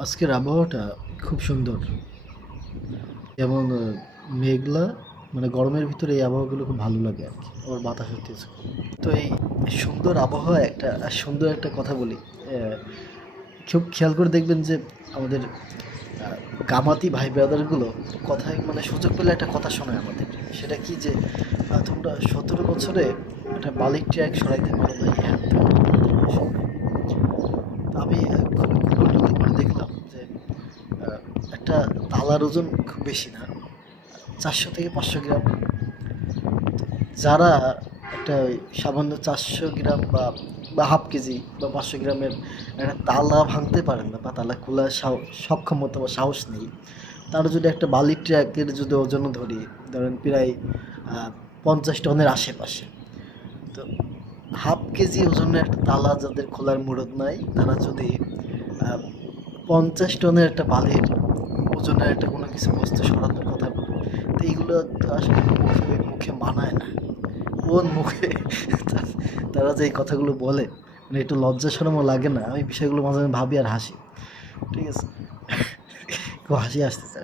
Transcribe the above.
আজকের আবহাওয়াটা খুব সুন্দর। যেমন মেঘলা, মানে গরমের ভিতরে এই আবহাওয়াগুলো খুব ভালো লাগে আরকি। আবার বাতাস হইতেছে খুব। তো এই সুন্দর আবহাওয়ায় একটা সুন্দর একটা কথা বলি। খুব খেয়াল করে দেখবেন যে আমাদের আ গামাতি ভাই ব্রাদারগুলো কথায় মানে সুযোগ পেলে একটা কথা শোনায় আমাদের। সেটা কি যে তোমরা ১৭ বছরে একটা বালির ট্রাক সরাইতে পারো নাই হ্যান-ত্যান এসব। তো আমি খুব করে দেখলাম যে আ একটা তালার ওজন খুব বেশি না। ৪০০ থেকে ৫০০ গ্রাম। যারা একটা ওই সামান্য ৪০০ গ্রাম বা হাফ কেজি বা ৫০০ গ্রামের একটা তালা ভাঙতে পারেন না বা তালা খোলার সক্ষমতা বা সাহস নেই, তারা যদি একটা বালির ট্রাকের যদি ওজনও ধরি, ধরেন প্রায় ৫০ টনের আশেপাশে, তো হাফ কেজি ওজনের একটা তালা যাদের খোলার মুরদ নাই, তারা যদি ৫০ টনের একটা বালির ওজনের একটা কোনো কিছু বস্তু সরানোর কথা বলে, তো এইগুলো তো আসলে মুখে মুখে মানায় না। কোন মুখে তারা যে এই কথাগুলো বলে, মানে একটু লজ্জা শরমও লাগে না? আমি বিষয়গুলো মাঝে মাঝে ভাবি আর হাসি। ঠিক আছে? খুব হাসি আসতেছে।